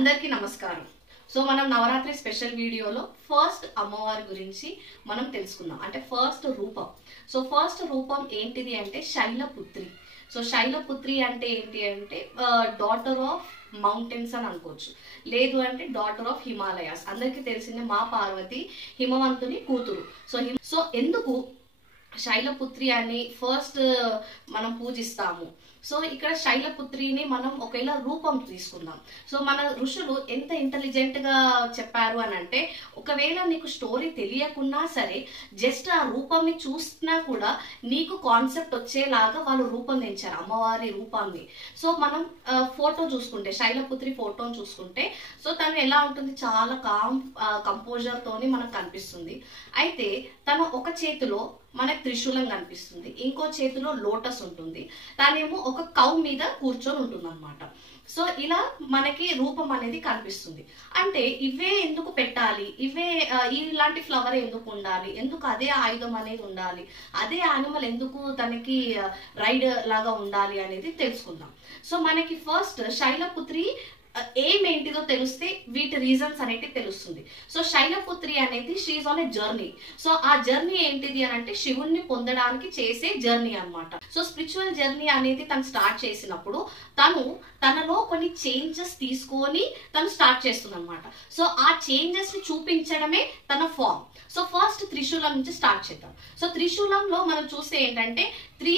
అందరికీ నమస్కారం. సో మనం నవరాత్రి స్పెషల్ వీడియోలో ఫస్ట్ అమ్మవారి గురించి మనం తెలుసుకుందాం. అంటే ఫస్ట్ రూపం. సో ఫస్ట్ రూపం ఏంటిది అంటే శైలపుత్రి. సో శైలపుత్రి అంటే ఏంటి అంటే డాటర్ ఆఫ్ మౌంటైన్స్ అని అనుకోవచ్చు, లేదు అంటే డాటర్ ఆఫ్ హిమాలయాస్. అందరికీ తెలిసిందే మా పార్వతి హిమవంతుని కూతురు. సో ఎందుకు శైలపుత్రి అని ఫస్ట్ మనం పూజిస్తాము? సో ఇక్కడ శైలపుత్రిని మనం ఒకవేళ రూపం తీసుకుందాం. సో మన ఋషులు ఎంత ఇంటెలిజెంట్ గా చెప్పారు అని అంటే, ఒకవేళ నీకు స్టోరీ తెలియకున్నా సరే జస్ట్ ఆ రూపంని చూసినా కూడా నీకు కాన్సెప్ట్ వచ్చేలాగా వాళ్ళు రూపొందించారు అమ్మవారి రూపాన్ని. సో మనం ఫోటో చూసుకుంటే, శైలపుత్రి ఫోటోని చూసుకుంటే, సో తను ఎలా ఉంటుంది, చాలా కంపోజర్ తోని మనకు కనిపిస్తుంది. అయితే తను ఒక చేతిలో మనకు త్రిశూలం కనిపిస్తుంది, ఇంకో చేతిలో లోటస్ ఉంటుంది, తనేమో ఒక కౌ మీద కూర్చొని ఉంటుంది అనమాట. సో ఇలా మనకి రూపం అనేది కనిపిస్తుంది. అంటే ఇవే ఎందుకు పెట్టాలి, ఇలాంటి ఫ్లవర్ ఎందుకు ఉండాలి, ఎందుకు అదే ఆయుధం అనేది ఉండాలి, అదే యానిమల్ ఎందుకు తనకి రైడ్ లాగా ఉండాలి అనేది తెలుసుకుందాం. సో మనకి ఫస్ట్ శైలపుత్రి ఏం ఏంటిదో తెలిస్తే వీటి రీజన్స్ అనేది తెలుస్తుంది. సో శైలపుత్రి అనేది she on a journey. So ఆ జర్నీ ఏంటిది అని అంటే శివుణ్ణి పొందడానికి చేసే జర్నీ అన్నమాట. సో స్పిరిచువల్ జర్నీ అనేది తను స్టార్ట్ చేసినప్పుడు తనలో కొన్ని చేంజెస్ తీసుకొని తను స్టార్ట్ చేస్తుంది అనమాట. సో ఆ చేంజెస్ ని చూపించడమే తన ఫామ్. సో ఫస్ట్ త్రిశూలం నుంచి స్టార్ట్ చేద్దాం. సో త్రిశూలంలో మనం చూస్తే ఏంటంటే 3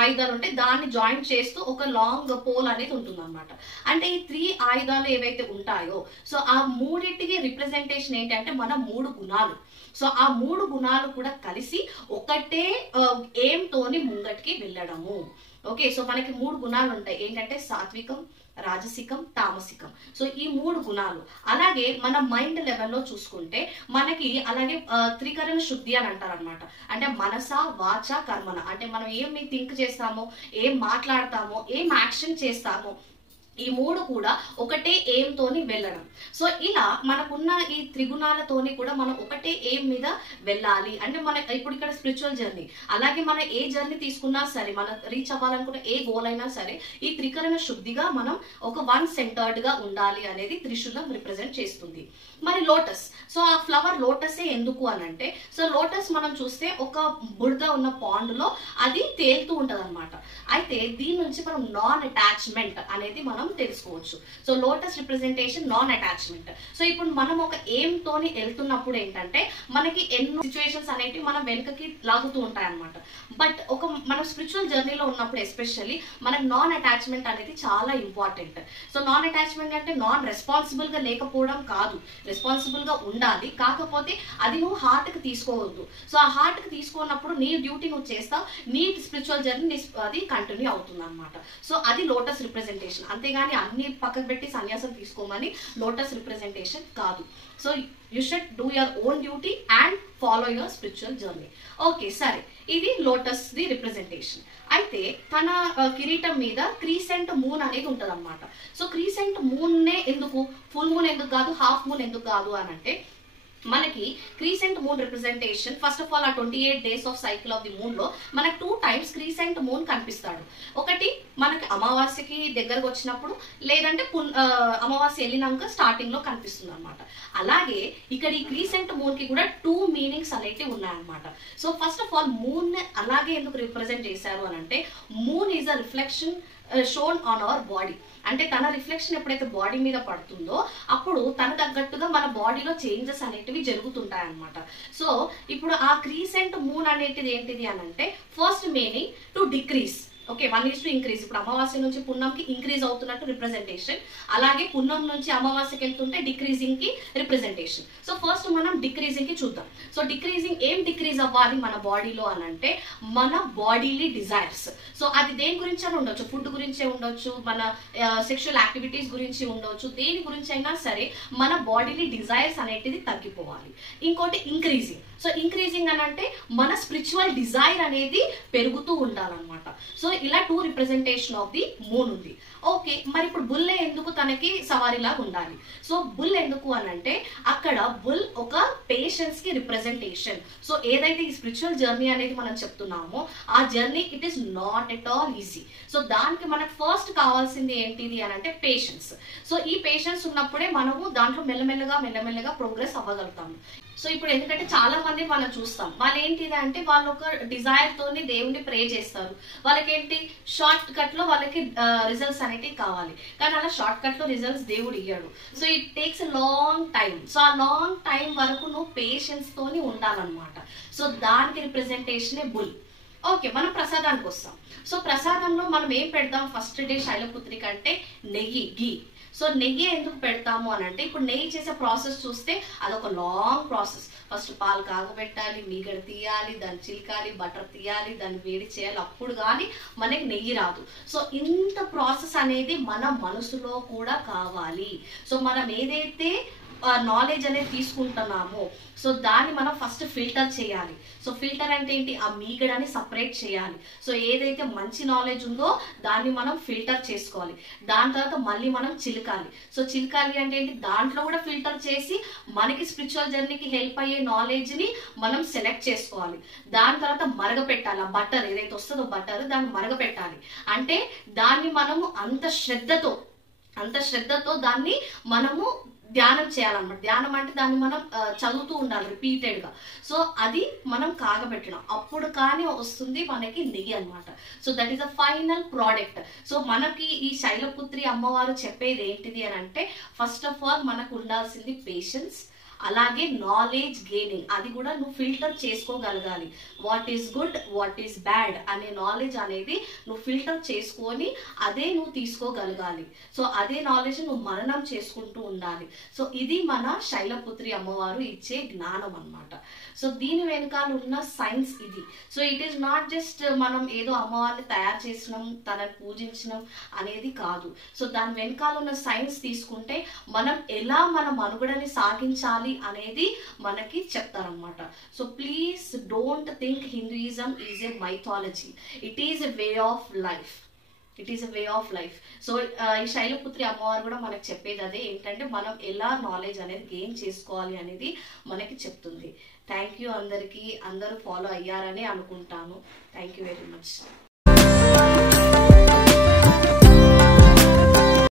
ఆయుధాలు ఉంటాయి, దాన్ని జాయింట్ చేస్తూ ఒక లాంగ్ పోల్ అనేది ఉంటుంది అనమాట. అంటే ఈ 3 ఆయుధాలు ఏవైతే ఉంటాయో, సో ఆ మూడింటికి రిప్రజెంటేషన్ ఏంటంటే మన 3 గుణాలు. సో ఆ 3 గుణాలు కూడా కలిసి ఒకటే ఎయిమ్ తోని ముంగటికి వెళ్ళడము. ఓకే, సో మనకి 3 గుణాలు ఉంటాయి ఏంటంటే సాత్వికం, రాజసికం, తామసికం. సో ఈ 3 గుణాలు. అలాగే మన మైండ్ లెవెల్లో చూసుకుంటే మనకి అలాగే త్రికరణ శుద్ధి అని అంటారు అనమాట. అంటే మనస, వాచ, కర్మన. అంటే మనం ఏం థింక్ చేస్తామో, ఏం మాట్లాడతామో, ఏం యాక్షన్ చేస్తామో, ఈ 3 కూడా ఒకటే ఎయిమ్ తోని వెళ్ళడం. సో ఇలా మనకున్న ఈ త్రిగుణాలతోని కూడా మనం ఒకటే ఎయిమ్ మీద వెళ్ళాలి. అంటే మన ఇప్పుడు ఇక్కడ స్పిరిచువల్ జర్నీ, అలాగే మనం ఏ జర్నీ తీసుకున్నా సరే, మనం రీచ్ అవ్వాలనుకున్న ఏ గోల్ అయినా సరే ఈ త్రికరణ శుద్ధిగా మనం ఒక వన్ సెంటర్డ్ గా ఉండాలి అనేది త్రిశూలం రిప్రజెంట్ చేస్తుంది. మరి లోటస్. సో ఆ ఫ్లవర్ లోటసే ఎందుకు అని అంటే, సో లోటస్ మనం చూస్తే ఒక బుడద ఉన్న పాండ్ లో అది తేలుతూ ఉంటది అనమాట. అయితే దీని నుంచి మనం నాన్ అటాచ్మెంట్ అనేది మనం తెలుసుకోవచ్చు. So lotus representation non attachment. So ఇప్పుడు మనం ఒక ఎయిమ్ తోని వెళ్తున్నప్పుడు ఏంటంటే మనకి ఎన్నో సిచ్యువేషన్స్ అనేవి మనం వెనుకకి లాగుతూ ఉంటాయి అనమాట. బట్ మనం స్పిరిచువల్ జర్నీలో ఉన్నప్పుడు ఎస్పెషల్లీ మనకు నాన్ అటాచ్మెంట్ అనేది చాలా ఇంపార్టెంట్. సో నాన్ అటాచ్మెంట్ అంటే నాన్ రెస్పాన్సిబుల్ గా లేకపోవడం కాదు, రెస్పాన్సిబుల్ గా ఉండాలి. కాకపోతే అది నువ్వు హార్ట్ కి తీసుకోవద్దు. సో ఆ హార్ట్ కి తీసుకున్నప్పుడు నీ డ్యూటీ నువ్వు చేస్తావు, నీ స్పిరిచువల్ జర్నీ అది కంటిన్యూ అవుతుంది అనమాట. సో అది లోటస్ రిప్రజెంటేషన్. అంతేగాని అన్ని పక్కకు పెట్టి సన్యాసం తీసుకోమని లోటస్ రిప్రజెంటేషన్ కాదు. So you should do your own duty and follow your spiritual journey. Okay, సరే, ఇది లోటస్ ది రిప్రజెంటేషన్. అయితే తన కిరీటం మీద క్రీసెంట్ మూన్ అనేది ఉంటది అనమాట. సో క్రీసెంట్ మూన్ నే ఎందుకు, ఫుల్ మూన్ ఎందుకు కాదు, హాఫ్ మూన్ ఎందుకు కాదు అని అంటే, మనకి Crescent moon representation first of all ఆ 28 days of cycle of the moon లో మనకు 2 times క్రీసెంట్ మూన్ కనిపిస్తాడు. ఒకటి మనకి అమావాస్యకి దగ్గరకు వచ్చినప్పుడు, లేదంటే అమావాస్య వెళ్ళినాక స్టార్టింగ్ లో కనిపిస్తుంది అనమాట. అలాగే ఇక్కడ ఈ క్రీసెంట్ మూన్ కి కూడా 2 మీనింగ్స్ అనేవి ఉన్నాయన్నమాట. So first of all moon అలాగే ఎందుకు రిప్రజెంట్ చేశారు అని అంటే, moon is a reflection shown on our body. అంటే తన రిఫ్లెక్షన్ ఎప్పుడైతే బాడీ మీద పడుతుందో అప్పుడు తన తగ్గట్టుగా మన బాడీలో చేంజెస్ అనేటివి జరుగుతుంటాయి అనమాట. సో ఇప్పుడు ఆ క్రీసెంట్ మూన్ అనేటిది ఏంటిది అని అంటే, first meaning to decrease. Okay, 1 increase. ఇప్పుడు అమావాస్య నుంచి పున్నంకి ఇంక్రీజ్ అవుతున్నట్టు రిప్రజెంటేషన్, అలాగే పున్నం నుంచి అమావాస్యకి వెళ్తుంటే డిక్రీజింగ్ కి రిప్రజెంటేషన్. సో ఫస్ట్ మనం డిక్రీజింగ్ కి చూద్దాం. సో డిక్రీజింగ్ ఏం డిక్రీజ్ అవ్వాలి మన బాడీలో అని అంటే, మన బాడీలీ డిజైర్స్. సో అది దేని గురించి అని ఉండొచ్చు, ఫుడ్ గురించే ఉండొచ్చు, మన సెక్షువల్ యాక్టివిటీస్ గురించి ఉండొచ్చు, దేని గురించి అయినా సరే మన బాడీలీ డిజైర్స్ అనేటిది తగ్గిపోవాలి. ఇంకోటి ఇంక్రీజింగ్. సో ఇంక్రీజింగ్ అని అంటే మన స్పిరిచువల్ డిజైర్ అనేది పెరుగుతూ ఉండాలన్నమాట. సో ఇలా 2 రిప్రజెంటేషన్ ఆఫ్ ది మూన్ ఉంది. ఓకే, మరి ఇప్పుడు బుల్లే ఎందుకు తనకి సవారీలాగా ఉండాలి? సో బుల్ ఎందుకు అని అంటే అక్కడ బుల్ ఒక పేషెన్స్ కి రిప్రజెంటేషన్. సో ఏదైతే ఈ స్పిరిచువల్ జర్నీ అనేది మనం చెప్తున్నామో ఆ journey it is not at all easy. So దానికి మనకు ఫస్ట్ కావాల్సింది ఏంటిది అని అంటే పేషెన్స్. సో ఈ పేషెన్స్ ఉన్నప్పుడే మనము దాంట్లో మెల్లమెల్లగా ప్రోగ్రెస్ అవ్వగలుగుతాము. సో ఇప్పుడు ఎందుకంటే చాలా మంది మనం చూస్తాం, వాళ్ళు ఏంటిది అంటే వాళ్ళు ఒక డిజైర్ తోని దేవుణ్ణి ప్రే చేస్తారు. వాళ్ళకేంటి షార్ట్ కట్ లో వాళ్ళకి రిజల్ట్స్ అనేవి కావాలి, కానీ అలా షార్ట్ కట్ లో రిజల్ట్స్ దేవుడు ఇయ్యాడు. So it takes long time. So ఆ లాంగ్ టైం వరకు నువ్వు పేషెన్స్ తోని ఉండాలన్నమాట. సో దానికి రిప్రజెంటేషనే బుల్. ఓకే, మనం ప్రసాదానికి వస్తాం. సో ప్రసాదంలో మనం ఏం పెడతాం? ఫస్ట్ డే శైలపుత్రి కంటే నెయ్యి, ఘీ. సో నెయ్యి ఎందుకు పెడతాము అని అంటే ఇప్పుడు నెయ్యి చేసే ప్రాసెస్ చూస్తే అదొక లాంగ్ ప్రాసెస్. ఫస్ట్ పాలు కాగబెట్టాలి, మీగడ తీయాలి, దాన్ని చిలకాలి, బటర్ తీయాలి, దాన్ని వేడి చేయాలి, అప్పుడు కానీ మనకి నెయ్యి రాదు. సో ఇంత ప్రాసెస్ అనేది మన మనసులో కూడా కావాలి. సో మనం ఏదైతే నాలెడ్జ్ అనేది తీసుకుంటున్నామో సో దాన్ని మనం ఫస్ట్ ఫిల్టర్ చేయాలి. సో ఫిల్టర్ అంటే ఏంటి? ఆ మీగడని సపరేట్ చేయాలి. సో ఏదైతే మంచి నాలెడ్జ్ ఉందో దాన్ని మనం ఫిల్టర్ చేసుకోవాలి. దాని తర్వాత మళ్ళీ మనం చిలకాలి. సో చిలకాలి అంటే ఏంటి? దాంట్లో కూడా ఫిల్టర్ చేసి మనకి స్పిరిచువల్ జర్నీకి హెల్ప్ అయ్యే నాలెడ్జ్ ని మనం సెలెక్ట్ చేసుకోవాలి. దాని తర్వాత మరగపెట్టాలి. ఆ బటర్ ఏదైతే వస్తుందో బటర్ దాన్ని మరగపెట్టాలి. అంటే దాన్ని మనము అంత శ్రద్ధతో దాన్ని మనము ధ్యానం చేయాలన్నమాట. ధ్యానం అంటే దాన్ని మనం చదువుతూ ఉండాలి రిపీటెడ్ గా. సో అది మనం కాగబెట్టడం, అప్పుడు కానీ వస్తుంది మనకి నెయ్యి అనమాట. So that is the final product. So మనకి ఈ శైలపుత్రి అమ్మవారు చెప్పేది ఏంటిది అని అంటే ఫస్ట్ ఆఫ్ ఆల్ మనకు ఉండాల్సింది పేషెన్స్, అలాగే నాలెడ్జ్ గెయినింగ్. అది కూడా నువ్వు ఫిల్టర్ చేసుకోగలగాలి. What is good, what is bad అనే నాలెడ్జ్ అనేది నువ్వు ఫిల్టర్ చేసుకొని అదే నువ్వు తీసుకోగలగాలి. సో అదే నాలెడ్జ్ నువ్వు మననం చేసుకుంటూ ఉండాలి. సో ఇది మన శైలపుత్రి అమ్మవారు ఇచ్చే జ్ఞానం అన్నమాట. సో దీని వెనకాల ఉన్న సైన్స్ ఇది. So it is not just మనం ఏదో అమ్మవారిని తయారు చేసినాం, తనని పూజించడం అనేది కాదు. సో దాని వెనకాల ఉన్న సైన్స్ తీసుకుంటే మనం ఎలా మన మనుగడని సాగించాలి అనేది మనకి చెప్తారనమాట. So please don't think Hinduism is a mythology. It is a way of life. It is a way of life. So ఈ శైలపుత్రి అమ్మవారు కూడా మనకు చెప్పేది అదే, ఏంటంటే మనం ఎలా నాలెడ్జ్ అనేది గెయిన్ చేసుకోవాలి అనేది మనకి చెప్తుంది. థ్యాంక్ యూ అందరికీ. అందరూ ఫాలో అయ్యారని అనుకుంటాను. Thank you very much.